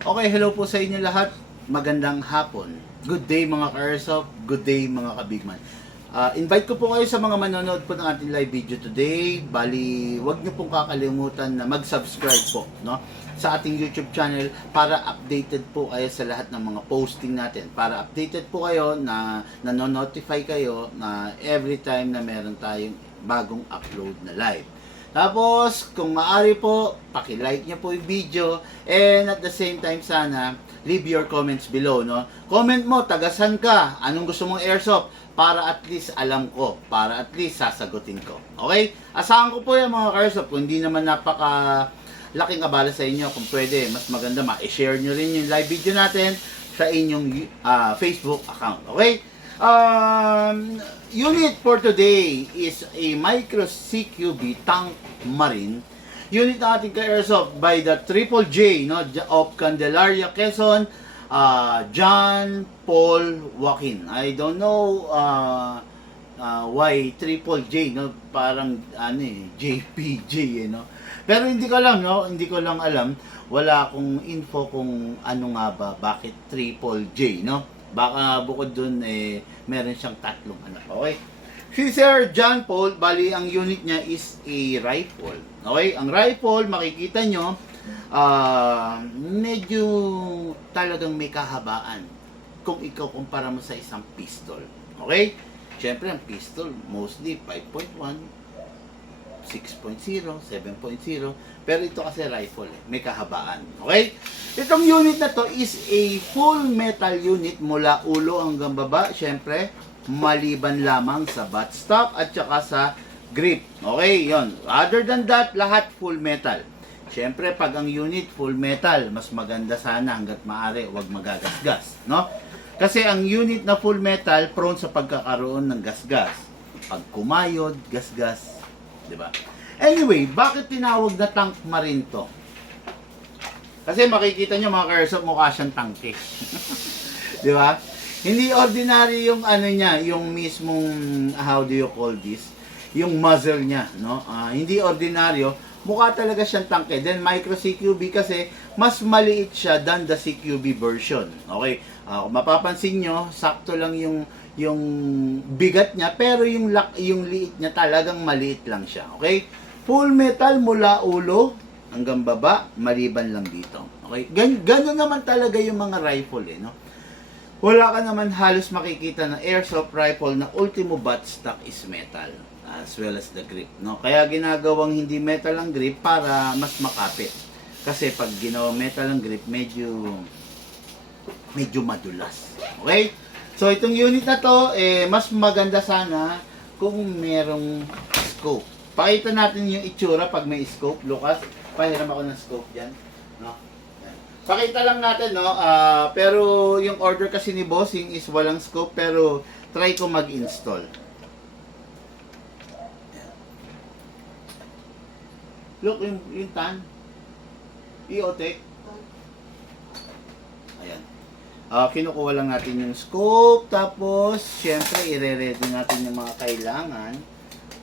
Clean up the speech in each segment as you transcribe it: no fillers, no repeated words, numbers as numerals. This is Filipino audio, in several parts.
Okay, hello po sa inyo lahat. Magandang hapon. Good day mga ka-airsoft. Good day mga kabigman. Invite ko po kayo sa mga manonood po ng ating live video today. Bali, wag niyo pong kakalimutan na mag-subscribe po, no, sa ating YouTube channel para updated po kayo sa lahat ng mga posting natin. Para updated po kayo na nano-notify kayo na every time na meron tayong bagong upload na live. Tapos, kung maaari po, paki-like niyo po yung video and at the same time sana leave your comments below, no? Comment mo, tagasan ka, anong gusto mong airsoft para at least alam ko, para at least sasagutin ko. Okay? Asahan ko po yan mga airsoft, kung hindi naman napaka laking abala sa inyo, kung pwede, mas maganda ma-share nyo rin yung live video natin sa inyong Facebook account. Okay? Unit for today is a Micro CQB Tank Marine. Unit na ating ka-airsoft by the Triple J, no, of Candelaria, Quezon, John Paul Joaquin. I don't know why Triple J, no, parang JPJ, no. Pero hindi ko alam, no, hindi ko lang alam. Wala akong info kung ano nga ba, bakit Triple J, no. Baka bukod dun, meron siyang tatlong anak. Okay? Si Sir John Paul, bali ang unit niya is a rifle. Okay? Ang rifle, makikita nyo, medyo talagang may kahabaan kung ikaw kumpara mo sa isang pistol. Okay? Siyempre, ang pistol, mostly 5.1, 6.0, 7.0, pero ito kasi rifle, may kahabaan. Okay? Itong unit na to is a full metal unit mula ulo hanggang baba, syempre, maliban lamang sa buttstock at saka sa grip. Okay, yon. Other than that, lahat full metal. Syempre, pag ang unit full metal, mas maganda sana hanggat maaari, wag magagasgas, no? Kasi ang unit na full metal, prone sa pagkakaroon ng gasgas. Pag kumayod, gasgas, di ba? Anyway, bakit tinawag na tank marine to? Kasi makikita nyo mga ka-airsoft, mukha siyang tangke. Di ba? Hindi ordinary yung ano niya, yung mismong, how do you call this? Yung muzzle niya, no? Hindi ordinaryo, mukha talaga siyang tangke. Then micro CQB kasi mas maliit siya than the CQB version. Okay? Kung mapapansin nyo, sakto lang yung bigat niya, pero yung liit niya talagang maliit lang siya. Okay? Full metal mula ulo hanggang baba, maliban lang dito. Okay? Ganun naman talaga yung mga rifle, no? Wala ka naman halos makikita na airsoft rifle na ultimo buttstock is metal, as well as the grip, no? Kaya ginagawang hindi metal ang grip para mas makapit. Kasi pag ginawa metal ang grip, medyo madulas. Okay? So itong unit na to, mas maganda sana kung merong scope. Pakita natin yung itsura pag may scope. Lucas, pahiram ako ng scope dyan, no? Pakita lang natin, no? Pero yung order kasi ni Bossing is walang scope, pero try ko mag-install. Look, yung tan. EOTech. Ayan. Kinukuha lang natin yung scope, tapos, syempre, ire-ready natin yung mga kailangan.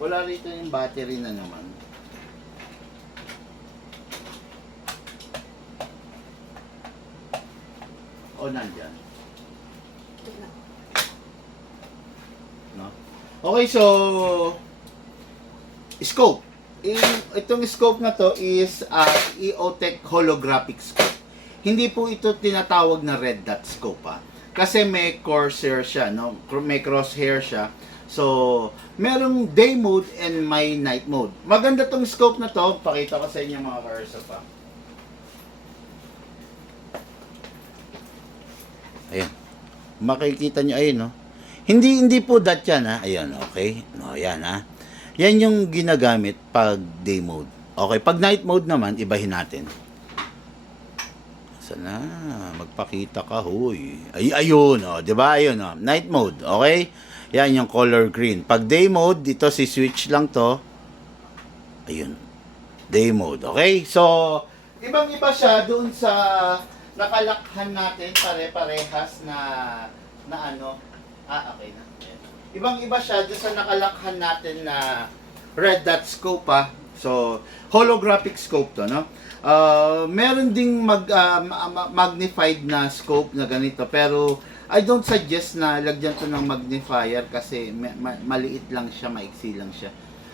Wala rito yung battery na naman. O, nandyan. No? Okay, so, scope. Itong scope na to is EOTech holographic scope. Hindi po ito tinatawag na red dot scope, kasi may crosshair siya, no? May crosshair siya. So, merong day mode and may night mode. Maganda tong scope na to. Pakita ko sa inyo mga ka-airsoft, Ayan. Makikita nyo, ayun, no? Hindi po dot yan, ha? Ayan, okay? No, ayan, ha? Yan yung ginagamit pag day mode. Okay, pag night mode naman, ibahin natin. Sana, magpakita ka, huy. Ayun, oh, di ba? Ayun, oh, night mode, okay? Yan yung color green. Pag day mode, dito si switch lang to. Ayun. Day mode, okay? So, ibang-iba siya doon sa nakalakhan natin, pare-parehas na ano. Okay na. Ibang-iba siya doon sa nakalakhan natin na red dot scope, So, holographic scope to, no? Meron ding magnified na scope na ganito, pero I don't suggest na lagyan to ng magnifier kasi maliit lang siya, maiksi lang siya.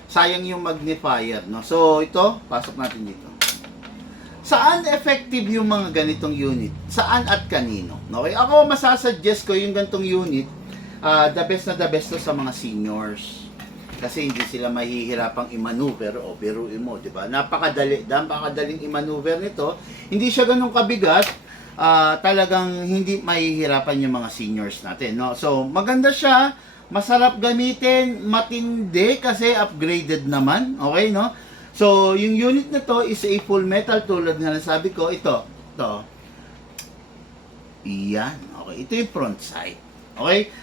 Sayang yung magnifier, no? So, ito, pasok natin dito. Saan effective yung mga ganitong unit? Saan at kanino? Okay, ako masasuggest ko yung ganitong unit, the best na the best to sa mga seniors. Kasi hindi sila mahihirapang i-maneuver o biruin mo, di ba? Napakadaling i-maneuver nito. Hindi siya ganun kabigat. Talagang hindi mahihirapan yung mga seniors natin, no? So, maganda siya, masarap gamitin, matindi kasi upgraded naman, okay, no? So, yung unit na to is a full metal tulad nga sabi ko, ito. Iyan, okay. Ito yung front side, okay?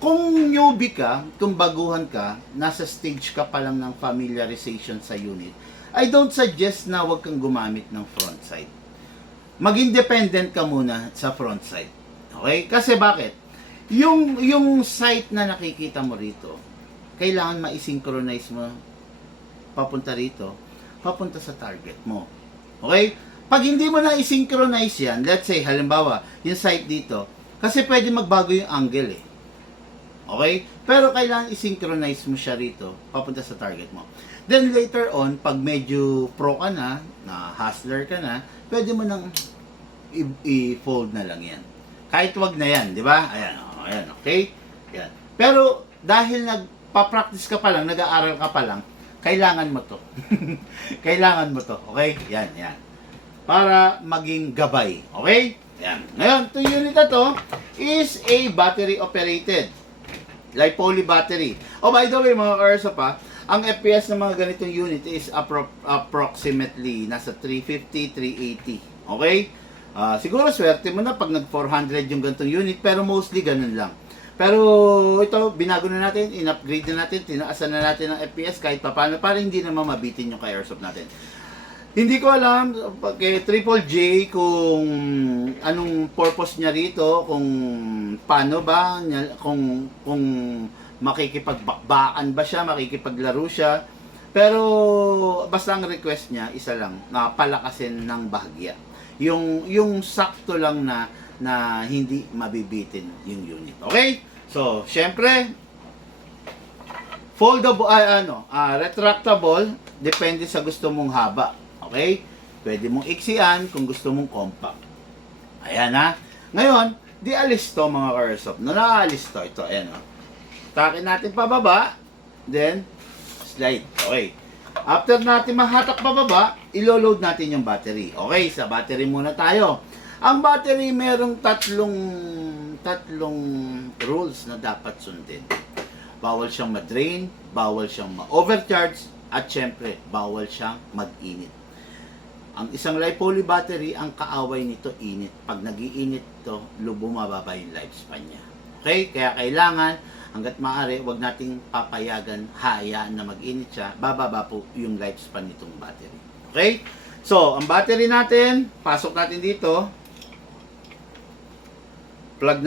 Kung newbie ka, kung baguhan ka, nasa stage ka pa lang ng familiarization sa unit, I don't suggest na wag kang gumamit ng front side. Maging dependent ka muna sa front side. Okay? Kasi bakit? Yung sight na nakikita mo rito, kailangan ma-synchronize mo papunta rito, papunta sa target mo. Okay? Pag hindi mo na i-synchronize yan, let's say, halimbawa, yung sight dito, kasi pwede magbago yung angle eh. Okay? Pero kailangan i-synchronize mo siya rito, papunta sa target mo. Then later on, pag medyo pro ka na hustler ka na, pwede mo nang i-fold na lang yan. Kahit wag na yan, di ba? Ayan, okay? Yan. Pero dahil nagpa-practice ka pa lang, nag-aaral ka pa lang, kailangan mo to. Kailangan mo to, okay? Yan. Para maging gabay, okay? Yan. Ngayon, itong unit na to is a battery operated. Li-poly battery. Oh, by the way, mga Karsa pa, ang FPS ng mga ganitong unit is approximately nasa 350, 380. Okay? Siguro swerte mo na pag nag-400 yung ganitong unit, pero mostly ganun lang. Pero ito, binago na natin, in-upgrade na natin, tinaasan na natin ang FPS kahit paano para hindi naman mabitin yung kay Airsoft natin. Hindi ko alam kay Triple J kung anong purpose niya rito, kung paano ba, kung makikipagbakbakan ba siya, makikipaglaro siya. Pero basta ang request niya, isa lang, na palakasin ng bahagya. Yung sakto lang na hindi mabibitin yung unit. Okay? So, syempre, foldable, retractable, depende sa gusto mong haba. Okay? Pwede mong iksian kung gusto mong compact. Ayan ha. Ngayon, di alis to mga Airsoft. Naalis to. Ito, ayan o. Takin natin pababa, then, slide. Okay. After natin mahatak pababa, ilo-load natin yung battery. Okay, sa battery muna tayo. Ang battery merong tatlong rules na dapat sundin. Bawal siyang ma-drain, bawal siyang ma-overcharge, at syempre, bawal siyang mag-init. Ang isang li-poly battery, ang kaaway nito init. Pag nag-iinit to, bumababa yung lifespan niya. Okay? Kaya kailangan, hanggat maaari, wag nating papayagan, hayaan na mag-init siya, bababa po yung lifespan nitong battery. Okay? So, ang battery natin, pasok natin dito, tulak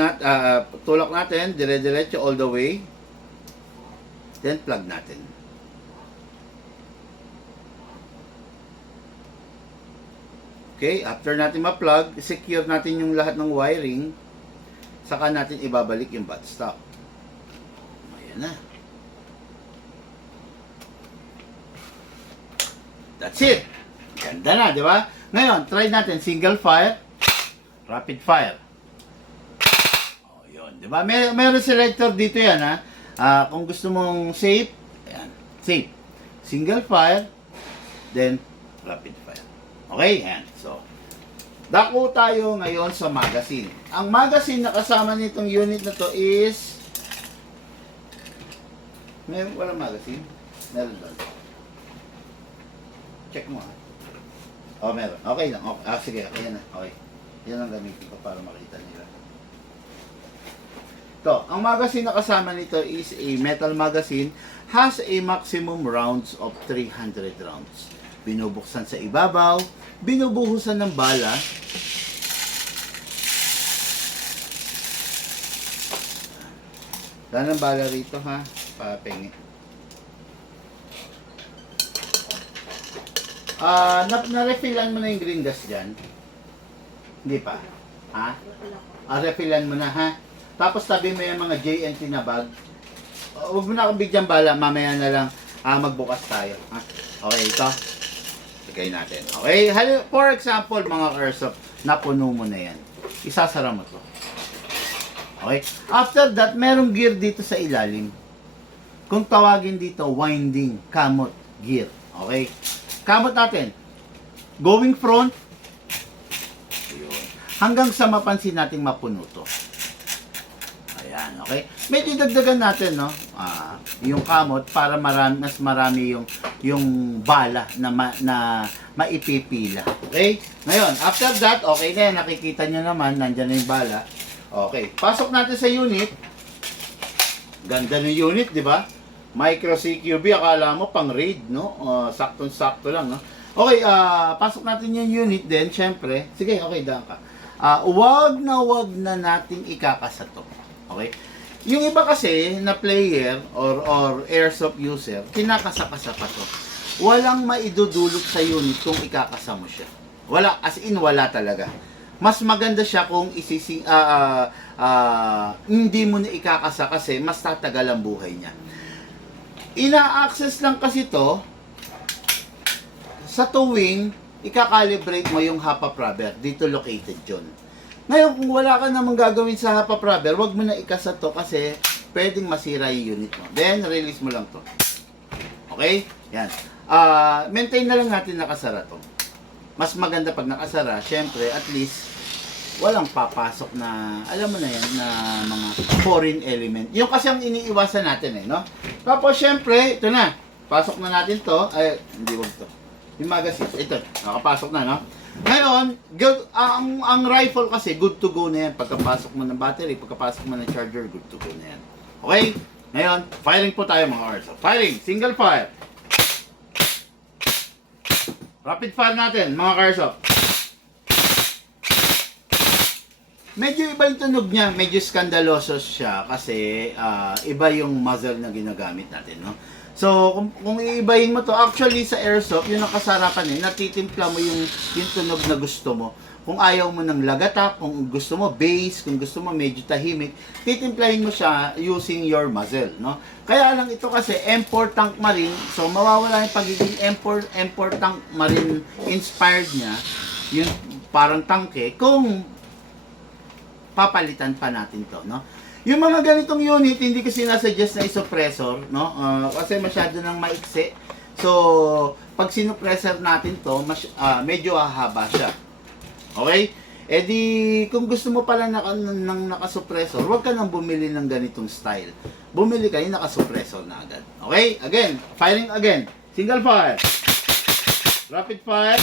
natin, dire-diretso all the way, then plug natin. Okay, after natin ma-plug, secure natin yung lahat ng wiring, saka natin ibabalik yung buttstock. Ayan na. That's it. Ganda na, di ba? Ngayon, try natin single fire, rapid fire. Oh, yun, di ba? Meron selector dito yan, ha? Kung gusto mong safe, ayan, safe. Single fire, then rapid fire. Okay, yan. So, dako tayo ngayon sa magazine. Ang magazine na kasama nitong unit na to is walang magazine? Meron doon. Check mo ha. Oh, meron. Okay lang. Okay. Sige, ayan na. Okay. Yan ang gamitin ko para makita nila. Ito, ang magazine na kasama nito is a metal magazine, has a maximum rounds of 300 rounds. Binubuksan sa ibabaw, binubuhusan ng bala, wala ng bala rito ha, papengi. Na-refillan mo na yung green gas dyan? Hindi pa? Ha? Refillan mo na, ha? Tapos tabi mo yung mga JNT na bag. Huwag mo na akong bigyan bala, mamaya na lang magbukas tayo. Ha? Okay, ito. Lagay natin. Okay, for example, mga airsoft, napuno mo na yan. Isasara mo to. Okay? After that, merong gear dito sa ilalim. Kung tawagin dito, winding, kamot, gear. Okay? Kamot natin. Going front. Ayun. Hanggang sa mapansin nating mapuno to. Ayan, okay? Medyo dagdagan natin, no? Yung kamot para mas marami yung bala na maipipila. Okay? Ngayon, after that, okay na yan. Nakikita nyo naman, nandyan na yung bala. Okay. Pasok natin sa unit. Ganda ng unit, di ba? Micro CQB, akala mo pang raid, no? Saktong-sakto lang, no? Okay, pasok natin yung unit din, syempre. Sige, okay, daan ka. Wag na nating ikakasa to. Okay? Yung iba kasi na player or airsoft user, kinakasa-kasa pa to. Walang maidudulot sa unit kung ikakasa mo siya. Wala, as in wala talaga. Mas maganda siya kung hindi mo na ikakasa kasi mas tatagal ang buhay niya. Ina-access lang kasi to sa tuwing ikakalibrate mo yung HAPA rubber. Dito located yun. Ngayon, kung wala ka namang gagawin sa HAPA rubber, wag mo na ikasa to kasi pwedeng masira yung unit mo. Then, release mo lang to. Okay? Yan. Maintain na lang natin nakasara to. Mas maganda pag nakasara, syempre, at least, walang papasok na, alam mo na yan, na mga foreign element. Yung kasi ang iniiwasan natin no? Tapos, syempre, ito na. Pasok na natin to. Ay, hindi wag to. Yung magazine, ito, nakapasok na, no? Ngayon, ang rifle kasi, good to go na yan. Pagkapasok mo ng battery, pagkapasok mo ng charger, good to go na yan. Okay? Ngayon, firing po tayo mga airsoft. Firing, single fire. Rapid fire natin, mga airsoft. Medyo iba yung tunog niya, medyo skandaloso siya kasi iba yung muzzle na ginagamit natin, no? So, kung iibahin mo to, actually sa airsoft, yung nakasarapan natitimpla mo yung tunog na gusto mo. Kung ayaw mo ng lagatak, kung gusto mo bass, kung gusto mo medyo tahimik, titimplahin mo siya using your muzzle, no? Kaya lang ito kasi M4 Tank Marine, so mawawala yung pagiging M4 Tank Marine inspired niya, yung parang tangke, kung papalitan pa natin to, no? Yung mga ganitong unit, hindi kasi nasuggest na isuppressor, no? Kasi masyado nang maiksi. So, pag sinuppressor natin to, medyo hahaba siya. Okay? Eh di, kung gusto mo pala ng nakasuppressor, huwag ka nang bumili ng ganitong style. Bumili kayo nakasuppressor na agad. Okay? Again, firing again. Single fire. Rapid fire.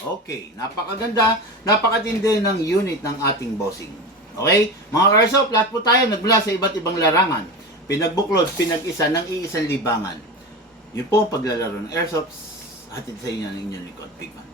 Okay, napakaganda, napakatindi ng unit ng ating bossing. Okay? Mga airsoft, lahat po tayo nagmula sa iba't ibang larangan. Pinagbuklod, pinag-isa ng iisang libangan. Yun po ang paglalaro ng airsoft. Hatid sa inyo ng inyong likod, Pigman.